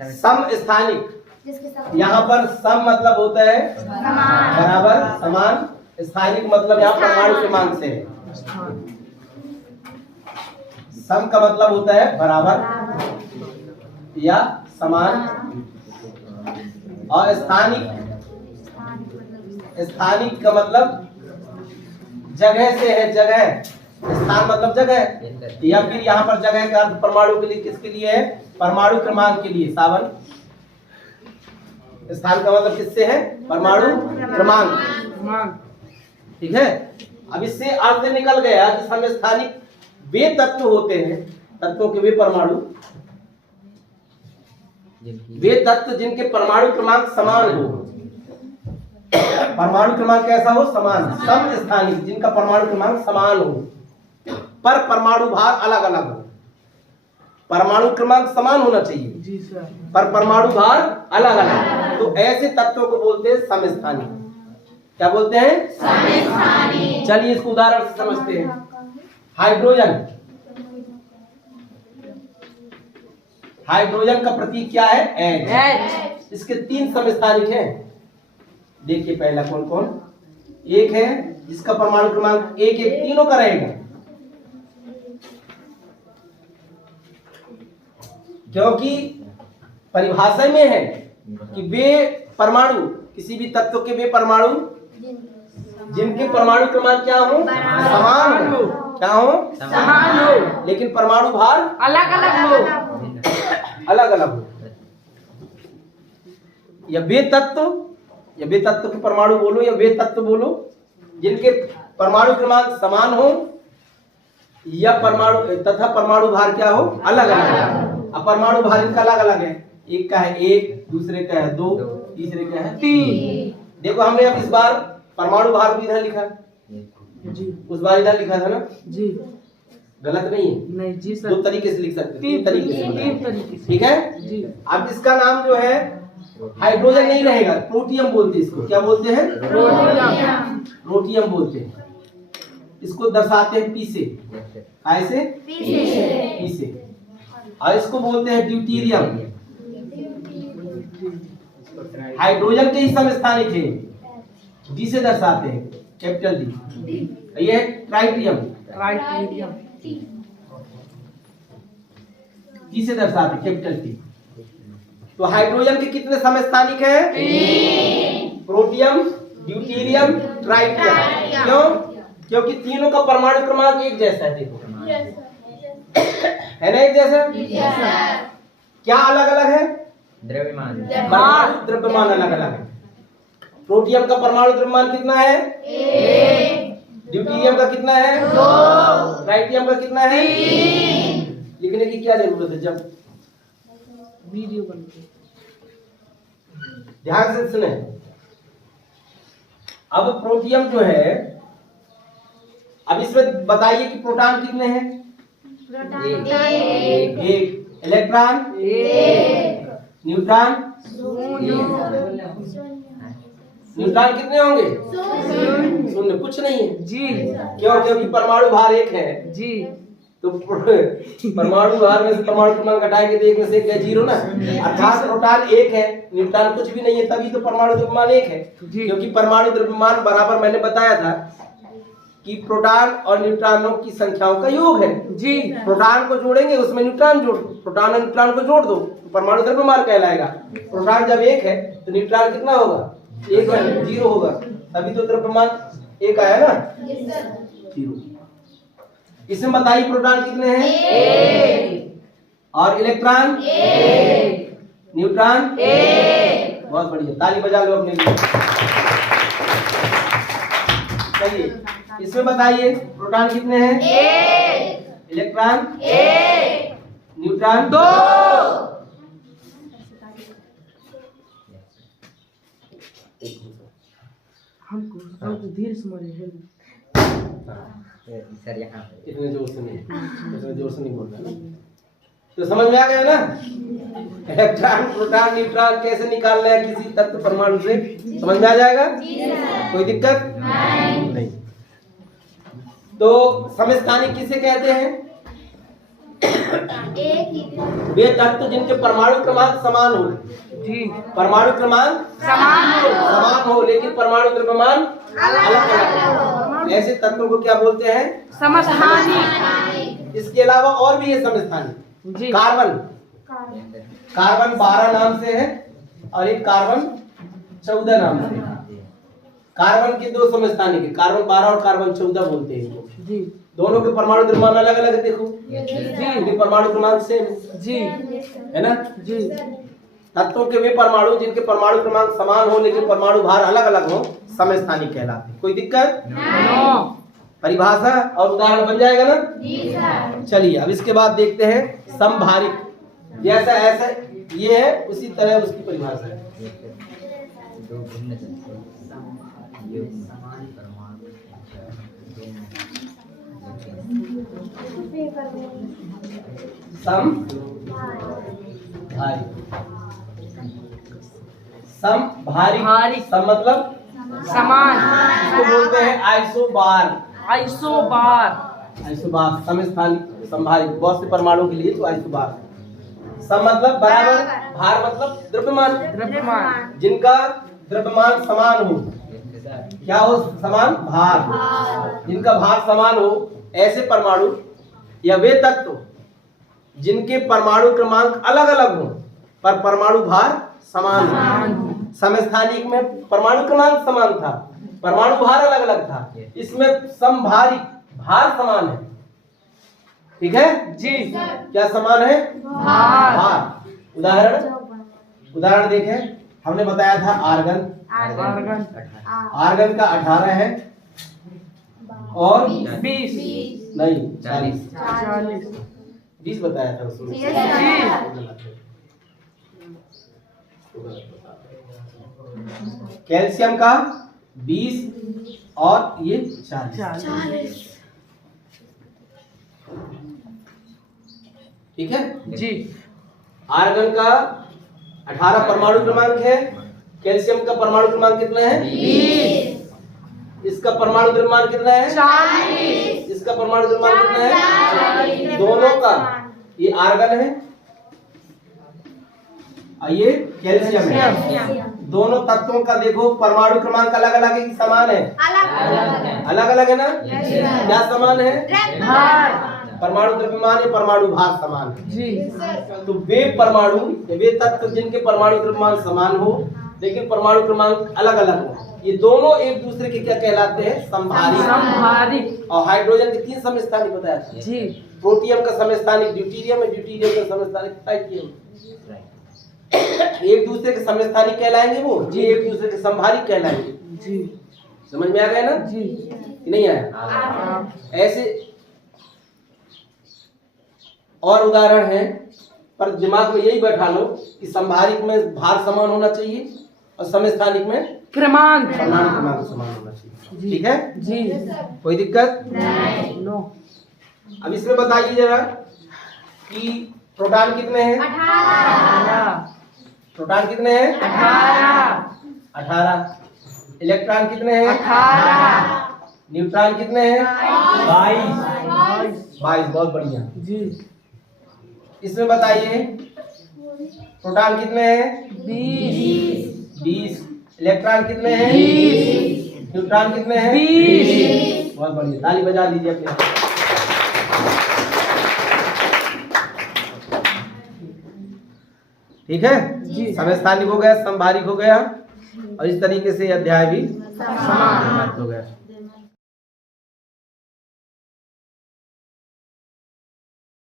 समस्थानिक। यहाँ पर सम मतलब होता है बराबर, समान। स्थानिक मतलब यहाँ परमाणु क्रमांक से है। सम का मतलब होता है बराबर या समान, और स्थानिक, स्थानिक का मतलब जगह से है, जगह। स्थान मतलब जगह, या फिर यहाँ पर जगह का अर्थ परमाणु के लिए किसके लिए है? परमाणु क्रमांक के लिए। सावन स्थान का मतलब किससे है? परमाणु क्रमांक। ठीक है। अब इससे अर्थ निकल गया कि समस्थानिक वे तत्व होते हैं, तत्वों के वे परमाणु, वे तत्व जिनके परमाणु क्रमांक समान हो। परमाणु क्रमांक कैसा हो? समान। समस्थानिक जिनका परमाणु क्रमांक समान हो पर परमाणु भार अलग अलग हो। परमाणु क्रमांक समान होना चाहिए जी सर, पर परमाणु भार अलग अलग। तो ऐसे तत्वों को बोलते हैं समस्थानिक। क्या बोलते हैं? समस्थानिक। चलिए इसको उदाहरण से समझते हैं। हाइड्रोजन, हाइड्रोजन का प्रतीक क्या है? H। इसके 3 समस्थानिक हैं। देखिए पहला कौन कौन? एक है जिसका परमाणु क्रमांक 1 1 तीनों का रहेगा, क्योंकि परिभाषा में है कि वे परमाणु, किसी भी तत्व के वे परमाणु जिनके परमाणु क्रमांक क्या हो? समान हो। क्या हो? समान हो, लेकिन परमाणु भार अलग अलग हो, अलग अलग हो। या वे तत्व, या वे तत्व के परमाणु बोलो, या वे तत्व बोलो जिनके परमाणु क्रमांक समान हो या परमाणु तथा परमाणु भार क्या हो? अलग अलग। अब परमाणु भार इनका अलग अलग है। एक का है 1, दूसरे का है 2, तीसरे का है 3। देखो हमने अब इस बार परमाणु भार भी इधर लिखा जी, उस बार इधर लिखा था ना जी। गलत नहीं है? नहीं जी सर। 2 तरीके से लिख सकते, 3 तरीके से। ठीक है जी। अब इसका नाम जो है हाइड्रोजन नहीं रहेगा, प्रोटियम बोलते हैं इसको। क्या बोलते हैं? प्रोटियम। प्रोटियम बोलते हैं इसको। दर्शाते हैं पी से। ऐसे पी से। और इसको बोलते हैं ड्यूटीरियम। हाइड्रोजन के ही समस्थानिक है, डी से दर्शाते हैं, कैपिटल डी। ये है ट्राइटियम, टी से दर्शाते हैं, कैपिटल टी। तो हाइड्रोजन के कितने समस्थानिक हैं? 3। Protium, deuterium, tritium. क्यों? क्योंकि तीनों का परमाणु क्रमांक एक जैसा है। देखो है ना, एक जैसा। क्या अलग अलग है? द्रव्यमान। परमाणु द्रव्यमान अलग अलग है। प्रोटियम का परमाणु द्रव्यमान कितना है? 1। ड्यूटीरियम का कितना है? 2। ट्राइटियम का कितना है? 3। लिखने की क्या जरूरत है जब वीडियो बनती है? ध्यान से सुने। अब प्रोटियम जो है, अब इसमें बताइए कि प्रोटॉन कितने हैं? 1। इलेक्ट्रॉन 1। न्यूट्रॉन 0। न्यूट्रॉन कितने होंगे? 0। कुछ नहीं है जी। क्यों? क्योंकि परमाणु भार 1 है जी। तो परमाणु भार में से परमाणु क्रमांक घटाएंगे तो 1 में से 1 0 ना। अर्थात प्रोटॉन 1 है, न्यूट्रॉन कुछ भी नहीं है, तभी तो परमाणु द्रव्यमान 1 है। क्योंकि परमाणु द्रव्यमान बराबर, मैंने बताया था कि प्रोटॉन और न्यूट्रॉनों की संख्याओं का योग है जी। प्रोटॉन को जोड़ेंगे उसमें न्यूट्रॉन जोड़, प्रोटॉन और न्यूट्रॉन को जोड़ दो तो परमाणु द्रव्यमान कहलाएगा। प्रोटॉन जब 1 है तो न्यूट्रॉन कितना होगा? 1 0 होगा, तभी तो द्रव्यमान 1 आया ना। 0। इसमें बताइए प्रोटॉन कितने हैं? 1। और इलेक्ट्रॉन 1। न्यूट्रॉन 1। बहुत बढ़िया, ताली बजा लो अपने लिए। चलिए इसमें बताइए प्रोटॉन कितने हैं? 1। इलेक्ट्रॉन 1। न्यूट्रॉन 2। हमको धीरे से समझिए सर। यहाँ इतने जोर से नहीं, इतने जोर से नहीं बोलना। तो समझ में आ गया ना? इलेक्ट्रॉन, प्रोटॉन, न्यूट्रॉन कैसे निकालना है किसी तत्व परमाणु से, समझ में आ जाएगा? कोई दिक्कत नहीं। तो समस्थानिक किसे कहते हैं? वे तत्व जिनके परमाणु क्रमांक समान हो। जी। परमाणु क्रमांक समान हो लेकिन परमाणु द्रव्यमान अलग अलग। ऐसे तत्वों को क्या बोलते हैं? समस्थानिक। इसके अलावा और भी है समस्थानिक। कार्बन 12 नाम से है और एक कार्बन 14 नाम से है। कार्बन के 2 समस्थानिक है, कार्बन 12 और कार्बन 14 बोलते हैं इनको। जी। दोनों के परमाणु द्रव्यमान अलग अलग है। देखो जी, परमाणु क्रमांक सेम जी है ना जी। तत्वों के वे परमाणु जिनके परमाणु क्रमांक समान हो लेकिन परमाणु भार अलग अलग हो समस्थानिक कहलाते हैं। कोई दिक्कत? परिभाषा और उदाहरण बन जाएगा ना जी सर। चलिए अब इसके बाद देखते हैं समभारिक। जैसा ऐसा ये है उसी तरह उसकी परिभाषा है। समभारिक सम मतलब समान। इसको बोलते हैं आइसोबार। समस्थानिक समभारिक बहुत से परमाणु के लिए तो आइसोबार। सम मतलब बराबर, भार मतलब द्रव्यमान। जिनका द्रव्यमान समान हो। क्या हो? समान भार। जिनका भार समान हो ऐसे परमाणु या वे तत्व जिनके परमाणु क्रमांक अलग अलग हो पर परमाणु भार समान हो। समस्थानिक में परमाणु क्रमांक समान था, परमाणु भार अलग अलग था। इसमें समभारिक भार समान है। ठीक है जी। क्या समान है? भार। उदाहरण देखें। हमने बताया था आर्गन का 18 है और 20 नहीं 40 20 बताया था उसमें। कैल्शियम का 20 और ये 40। ठीक है जी। आर्गन का 18 परमाणु क्रमांक है। कैल्शियम का परमाणु क्रमांक कितना है? 20। इसका परमाणु द्रव्यमान कितना है? 40। इसका परमाणु द्रव्यमान कितना है? दोनों का। ये आर्गन है और ये कैल्शियम है। दोनों तत्वों का देखो परमाणु क्रमांक अलग अलग है कि समान है? अलग अलग है ना। क्या समान है? परमाणु द्रव्यमान या परमाणु भार समान है जी। तो वे परमाणु वे तत्व जिनके परमाणु द्रव्यमान समान हो लेकिन परमाणु क्रमांक अलग अलग हो, ये दोनों एक दूसरे के क्या कहलाते हैं? समभारिक। और हाइड्रोजन के 3 समस्थानिक बताया था जी। प्रोटियम का समस्थानिक ड्यूटीरियम है, ड्यूटीरियम का समस्थानिक ट्राइटियम। एक दूसरे के समस्थानिक कहलाएंगे वो जी, एक दूसरे के समभारिक कहलाएंगे जी। समझ में आ गया ना जी? नहीं आया? ऐसे और उदाहरण है पर दिमाग में यही बैठा लो कि समभारिक में भार समान होना चाहिए और समस्थानिक में क्रमांक समान होना चाहिए। ठीक है जी। कोई दिक्कत? नो। अब इसमें बताइए जरा कि प्रोटॉन कितने हैं? 18। प्रोटॉन कितने हैं? 18। इलेक्ट्रॉन कितने हैं? 18। न्यूट्रॉन कितने हैं? 22। बहुत बढ़िया जी। इसमें बताइए प्रोटॉन कितने हैं? 20। इलेक्ट्रॉन कितने हैं? 20। न्यूट्रॉन कितने हैं? 20। बहुत बढ़िया, ताली बजा दीजिए अपने। ठीक है जी। समस्थानिक हो गया, समभारिक हो गया और इस तरीके से अध्याय भी समाप्त हो गया।